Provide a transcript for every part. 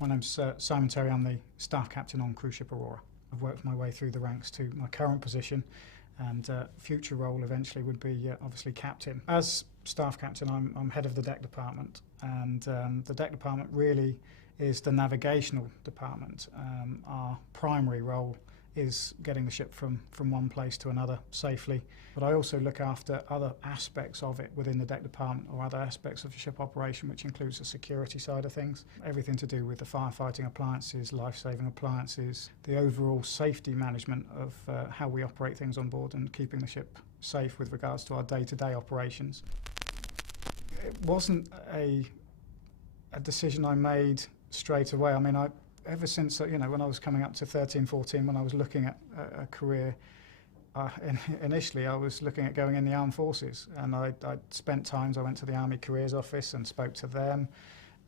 My name's Simon Terry. I'm the staff captain on cruise ship Aurora. I've worked my way through the ranks to my current position, and future role eventually would be obviously captain. As staff captain, I'm head of the deck department, and the deck department really is the navigational department. Our primary role is getting the ship from one place to another safely, but I also look after other aspects of it within the deck department, or other aspects of the ship operation, which includes the security side of things, everything to do with the firefighting appliances, life-saving appliances, the overall safety management of how we operate things on board and keeping the ship safe with regards to our day-to-day operations. It wasn't a decision I made straight away. I mean, ever since, when I was coming up to 13, 14, when I was looking at a career, initially I was looking at going in the armed forces, and I spent times, I went to the Army Careers Office and spoke to them,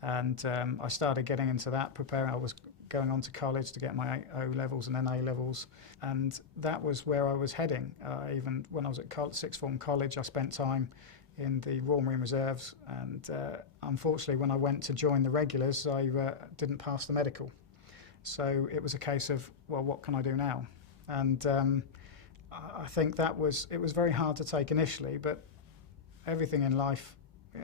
and I started getting into that, preparing. I was going on to college to get my O-levels and then A-levels, and that was where I was heading. Even when I was at sixth form college, I spent time in the Royal Marine Reserves, and unfortunately when I went to join the regulars, I didn't pass the medical. So it was a case of, well, what can I do now? And I think it was very hard to take initially, but everything in life,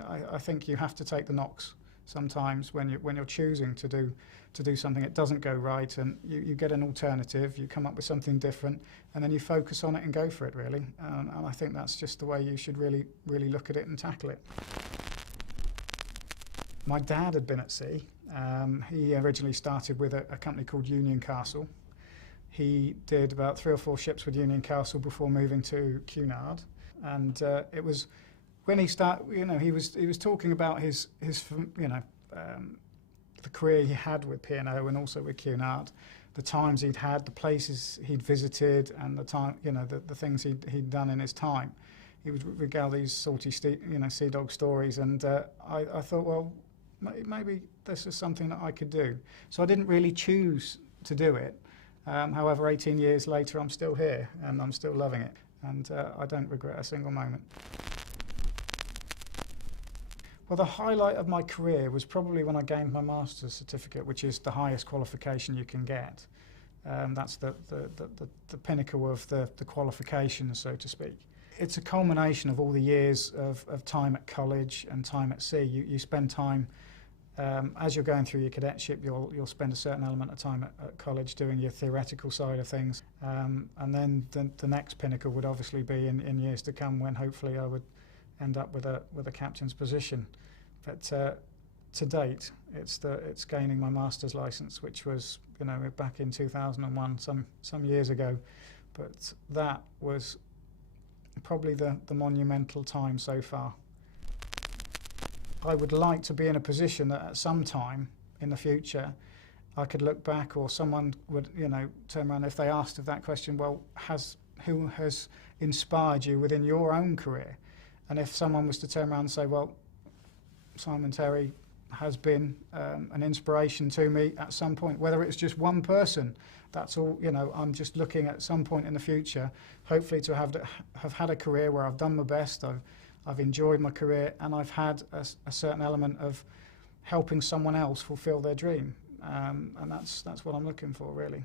I think you have to take the knocks sometimes when you're choosing to do something. It doesn't go right, and you get an alternative, you come up with something different, and then you focus on it and go for it, really. And I think that's just the way you should really look at it and tackle it. My dad had been at sea. He originally started with a company called Union Castle. He did about 3 or 4 ships with Union Castle before moving to Cunard, and it was when he started. He was talking about his the career he had with P&O and also with Cunard, the times he'd had, the places he'd visited, and the time, the things he'd done in his time. He would regale these salty, sea dog stories, and I thought, well, maybe this is something that I could do. So I didn't really choose to do it. However, 18 years later, I'm still here, and I'm still loving it, and I don't regret a single moment. Well, the highlight of my career was probably when I gained my master's certificate, which is the highest qualification you can get. That's the pinnacle of the qualifications, so to speak. It's a culmination of all the years of time at college and time at sea. You spend time, as you're going through your cadetship, you'll spend a certain element of time at college doing your theoretical side of things. And then the next pinnacle would obviously be in years to come, when hopefully I would end up with a captain's position. But to date, it's gaining my master's license, which was back in 2001, some years ago. But that was probably the monumental time so far. I would like to be in a position that at some time in the future I could look back, or someone would turn around if they asked of that question, well, who has inspired you within your own career? And if someone was to turn around and say, well, Simon Terry has been an inspiration to me at some point, whether it's just one person, that's all. I'm just looking at some point in the future, hopefully to have had a career where I've done my best, I've enjoyed my career, and I've had a certain element of helping someone else fulfill their dream, and that's what I'm looking for, really.